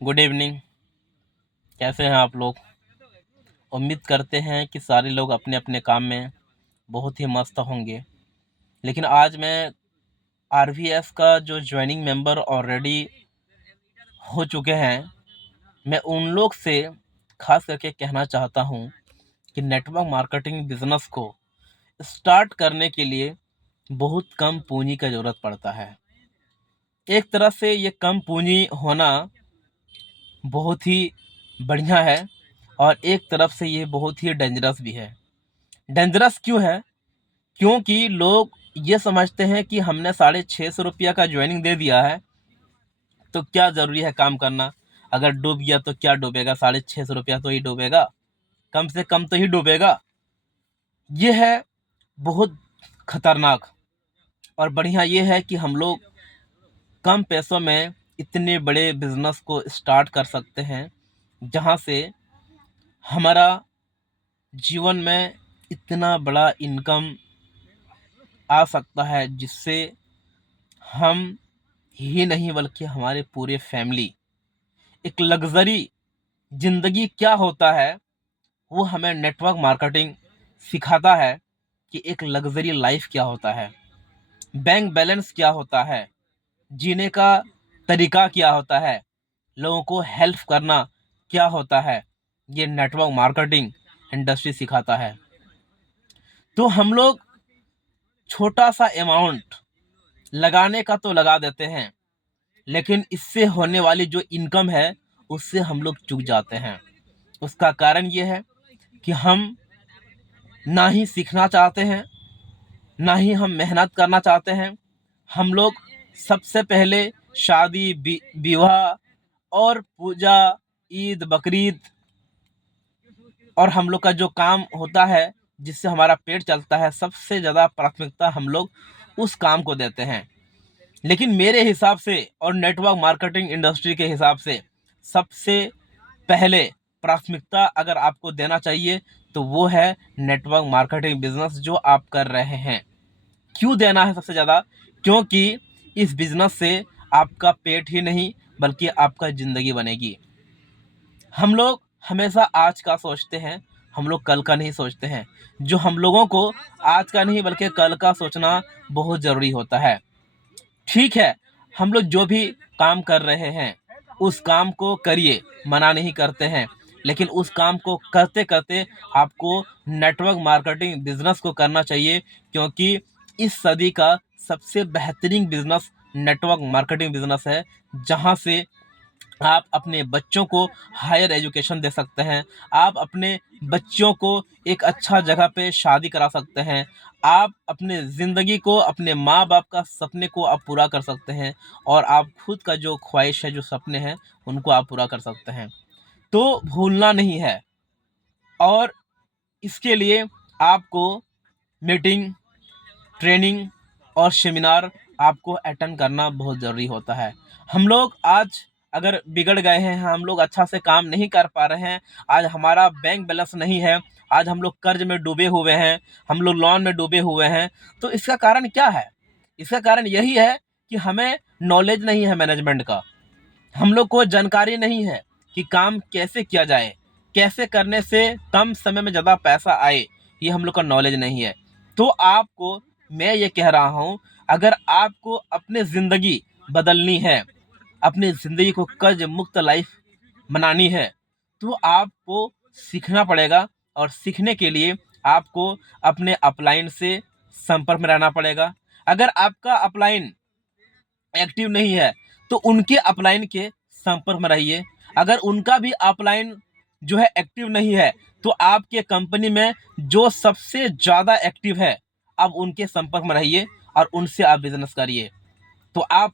Good evening. कैसे हैं आप लोग? उम्मीद करते हैं कि सारे लोग अपने अपने काम में बहुत ही मस्त होंगे। लेकिन आज मैं आरवीएस का जो ज्वाइनिंग मेंबर ऑलरेडी हो चुके हैं, मैं उन लोग से खास करके कहना चाहता हूं कि नेटवर्क मार्केटिंग बिजनेस को स्टार्ट करने के लिए बहुत कम पूंजी का ज़रूरत पड़ता है। एक तरह से ये कम पूंजी होना बहुत ही बढ़िया है और एक तरफ से ये बहुत ही डेंजरस भी है। डेंजरस क्यों है? क्योंकि लोग ये समझते हैं कि हमने 650 का ज्वाइनिंग दे दिया है तो क्या ज़रूरी है काम करना। अगर डूब गया तो क्या डूबेगा, 650 तो ही डूबेगा, कम से कम तो ही डूबेगा। ये है बहुत खतरनाक। और बढ़िया ये है कि हम लोग कम पैसों में इतने बड़े बिजनेस को स्टार्ट कर सकते हैं जहाँ से हमारा जीवन में इतना बड़ा इनकम आ सकता है जिससे हम ही नहीं बल्कि हमारे पूरे फैमिली एक लग्जरी ज़िंदगी क्या होता है वो हमें नेटवर्क मार्केटिंग सिखाता है कि एक लग्जरी लाइफ क्या होता है, बैंक बैलेंस क्या होता है, जीने का तरीका क्या होता है, लोगों को हेल्प करना क्या होता है। ये नेटवर्क मार्केटिंग इंडस्ट्री सिखाता है। तो हम लोग छोटा सा अमाउंट लगाने का तो लगा देते हैं, लेकिन इससे होने वाली जो इनकम है उससे हम लोग चूक जाते हैं। उसका कारण ये है कि हम ना ही सीखना चाहते हैं, ना ही हम मेहनत करना चाहते हैं। हम लोग सबसे पहले शादी, विवाह और पूजा, ईद, बकरीद और हम लोग का जो काम होता है जिससे हमारा पेट चलता है, सबसे ज़्यादा प्राथमिकता हम लोग उस काम को देते हैं। लेकिन मेरे हिसाब से और नेटवर्क मार्केटिंग इंडस्ट्री के हिसाब से सबसे पहले प्राथमिकता अगर आपको देना चाहिए तो वो है नेटवर्क मार्केटिंग बिजनेस जो आप कर रहे हैं। क्यों देना है सबसे ज़्यादा? क्योंकि इस बिजनेस से आपका पेट ही नहीं बल्कि आपका ज़िंदगी बनेगी। हम लोग हमेशा आज का सोचते हैं, हम लोग कल का नहीं सोचते हैं। जो हम लोगों को आज का नहीं बल्कि कल का सोचना बहुत ज़रूरी होता है। ठीक है, हम लोग जो भी काम कर रहे हैं उस काम को करिए, मना नहीं करते हैं, लेकिन उस काम को करते करते आपको नेटवर्क मार्केटिंग बिजनेस को करना चाहिए। क्योंकि इस सदी का सबसे बेहतरीन बिजनेस नेटवर्क मार्केटिंग बिजनेस है, जहां से आप अपने बच्चों को हायर एजुकेशन दे सकते हैं, आप अपने बच्चों को एक अच्छा जगह पे शादी करा सकते हैं, आप अपने ज़िंदगी को, अपने माँ बाप का सपने को आप पूरा कर सकते हैं और आप खुद का जो ख्वाहिश है, जो सपने हैं, उनको आप पूरा कर सकते हैं। तो भूलना नहीं है। और इसके लिए आपको मीटिंग, ट्रेनिंग और सेमिनार आपको अटेंड करना बहुत ज़रूरी होता है। हम लोग आज अगर बिगड़ गए हैं, हम लोग अच्छा से काम नहीं कर पा रहे हैं, आज हमारा बैंक बैलेंस नहीं है, आज हम लोग कर्ज में डूबे हुए हैं, हम लोग लोन में डूबे हुए हैं, तो इसका कारण क्या है? इसका कारण यही है कि हमें नॉलेज नहीं है मैनेजमेंट का। हम लोग को जानकारी नहीं है कि काम कैसे किया जाए, कैसे करने से कम समय में ज़्यादा पैसा आए, ये हम लोग का नॉलेज नहीं है। तो आपको मैं ये कह रहा हूँ, अगर आपको अपनी ज़िंदगी बदलनी है, अपनी ज़िंदगी को कर्ज मुक्त लाइफ बनानी है, तो आपको सीखना पड़ेगा। और सीखने के लिए आपको अपने अपलाइन से संपर्क में रहना पड़ेगा। अगर आपका अपलाइन एक्टिव नहीं है तो उनके अपलाइन के संपर्क में रहिए। अगर उनका भी अपलाइन जो है एक्टिव नहीं है तो आपके कंपनी में जो सबसे ज़्यादा एक्टिव है, आप उनके संपर्क में रहिए और उनसे आप बिजनेस करिए। तो आप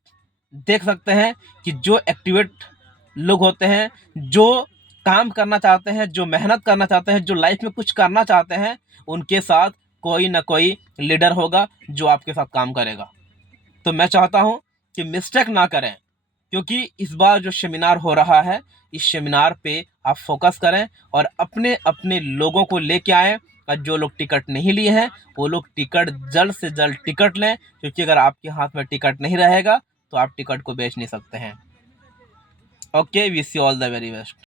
देख सकते हैं कि जो एक्टिवेट लोग होते हैं, जो काम करना चाहते हैं, जो मेहनत करना चाहते हैं, जो लाइफ में कुछ करना चाहते हैं, उनके साथ कोई ना कोई लीडर होगा जो आपके साथ काम करेगा। तो मैं चाहता हूं कि मिस्टेक ना करें, क्योंकि इस बार जो सेमिनार हो रहा है, इस सेमिनार पे आप फोकस करें और अपने अपने लोगों को लेके आएँ। और जो लोग टिकट नहीं लिए हैं वो लोग टिकट जल्द से जल्द टिकट लें, क्योंकि अगर आपके हाथ में टिकट नहीं रहेगा तो आप टिकट को बेच नहीं सकते हैं। Okay, wish you all the very best.